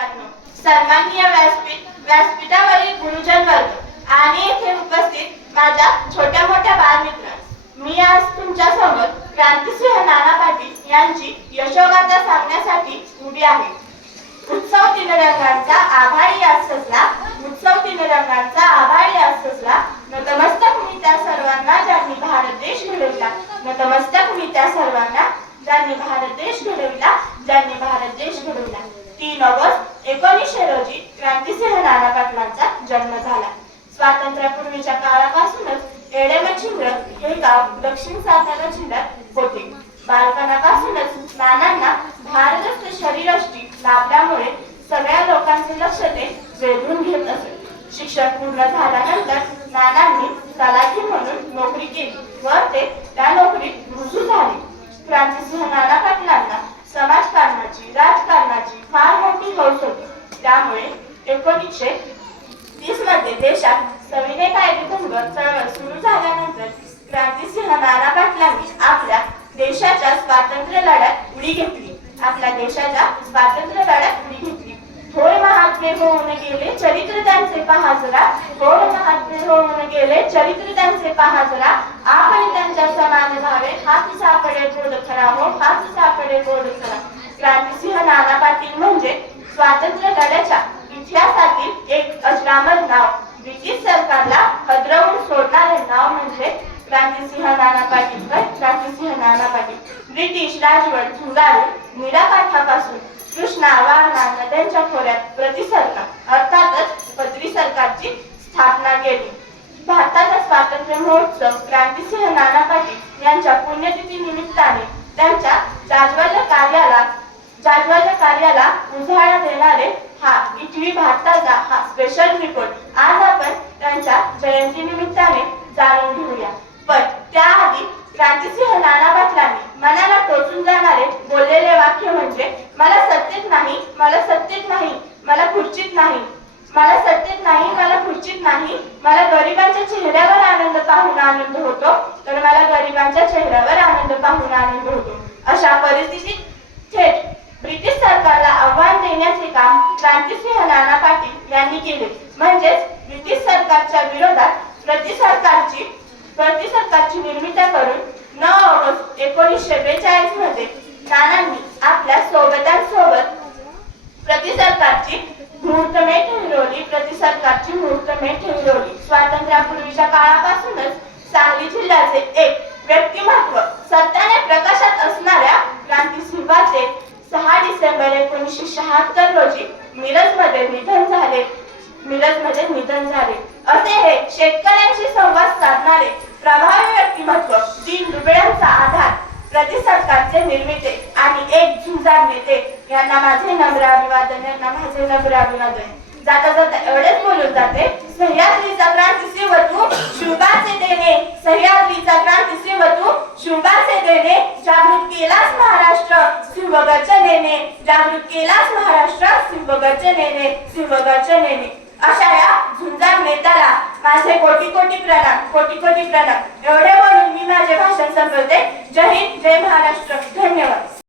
सन्माननीय व्यासपीठ व्यासपीठावरील गुरुजन वर्ग आणि येथे उपस्थित माझ्या छोट्या मोठ्या बालमित्र. मी आज तुमच्यासमोर क्रांतिसिंह नाना पाटील यांची यशोगाथा सांगण्यासाठी उभी आहे. उत्सव तिनरंगांचा आभाळी आज सजला उत्सव तिनरंगांचा आभाळी आज नतमस्तक मी त्या सर्वांना ज्यांनी भारत देश घडविला नतमस्तक मी त्या सर्वांना ज्यांनी भारत देश घडविला ज्यांनी भारत देश घडविला तीन ऑगस्ट एकोणीसशे रोजी क्रांतिसिंह नाना पाटलांचा जन्म झाला पूर्वीच्या काळापासूनच एडेमचिंद्र हे गाव दक्षिण सातारा जिल्ह्यात होते. बालपणापासूनच नानांना भारदस्त शरीरष्टी लाभल्यामुळे सगळ्या लोकांचे लक्ष ते वेधून घेत असत शिक्षण पूर्ण झाल्यानंतर नानांनी तलाठी म्हणून नोकरी केली व ते त्या नोकरीत रुजू झाले. क्रांतिसिंह नाना पाटलांना समाजकारणाची राजकारणाची फार मोठी हौस होती. त्यामुळे एकोणीसशे तीसमध्ये देशात सविनय कायदेभंग चळवळ सुरू झाल्यानंतर क्रांतिसिंह नाना पाटलांनी आपल्या देशाच्या स्वातंत्र्य लढ्यात उडी घेतली. आपल्या देशाच्या स्वातंत्र्य लढ्यात उडी घेतली. थोर महात्मे होऊन गेले चरित्र त्यांचे पहा थोर महात्मे होऊन गेले चरित्र त्यांचे पहा जरा आपण त्यांच्या समान भावे हात सापडे गोड खरा हो हात सापडे गोड खरा. क्रांतिसिंह नाना पाटील म्हणजे स्वातंत्र्य लढ्याच्या इतिहासातील एक अजरामर नाव. ब्रिटिश सरकारला हदरवून सोडणारे नाव म्हणजे क्रांतिसिंह नाना पाटील. व क्रांतिसिंह नाना पाटील. ब्रिटिश राजवट झुंगारे निराकाठापासून कृष्णा वारणा नद्यांच्या खोऱ्यात प्रति सरकार अर्थातच पदवी सरकारची स्थापना केली. भारताचा स्वातंत्र्य महोत्सव क्रांतिसिंह नाना पाटील यांच्या पुण्यतिथी निमित्ताने त्यांच्या जाज्वल्य कार्याला जाज्वल्य कार्याला उजाळा देणारे हा इटवी भारताचा हा स्पेशल रिपोर्ट आज आपण त्यांच्या जयंती निमित्ताने जाणून घेऊया. पण त्याआधी क्रांतिसिंह नाना पाटलांनी मनाला टोचून जाणारे बोललेले वाक्य म्हणजे मला सत्तेत नाही मला सत्तेत नाही मला खुर्चीत नाही. मला सत्तेत नाही मला खुर्चीत नाही. मला गरिबांच्या चेहऱ्यावर आनंद पाहून आनंद होतो तर मला गरिबांच्या चेहऱ्यावर आनंद पाहून आनंद होतो. अशा परिस्थितीत थेट करण्याचे काम क्रांतिसिंह नाना पाटील यांनी केले. म्हणजेच ब्रिटिश सरकारच्या विरोधात प्रति सरकारची प्रति सरकारची निर्मिती करून नऊ ऑगस्ट एकोणीसशे बेचाळीसमध्ये नानांनी आपल्या सोबतांसोबत प्रति सरकारची मुहूर्तमेढ ठरवली. प्रति सरकारची मुहूर्तमेढ ठरवली. स्वातंत्र्यापूर्वीच्या काळापासूनच सांगली जिल्ह्याचे एक व्यक्तिमत्व एकोणीसशे शहात्तर रोजी मिरजमध्ये निधन झाले. मिरजमध्ये निधन झाले. असे हे शेतकऱ्यांशी संवाद साधणारे प्रभावी व्यक्तिमत्व दीन दुबळ्यांचा आधार प्रति सरकारचे निर्मिते आणि एक झुंजार नेते यांना माझे नम्र अभिवादन यांना माझे नम्र अभिवादन. जाता जाता एवढेच बोलून जाते सह्याद्रीचा क्रांती वतू शुभाचे देणे सह्याद्रीचा क्रांती वतू शुभाचे देणे जागृत केलाच महाराष्ट्र सिंहगर्जनेने जागृत केलाच महाराष्ट्र सिंहगर्जनेने नेने अशा या झुंजार नेत्याला माझे कोटी कोटी प्रणाम कोटी कोटी प्रणाम. एवढे बोलून मी माझे भाषण संपवते. जय हिंद जय महाराष्ट्र. धन्यवाद.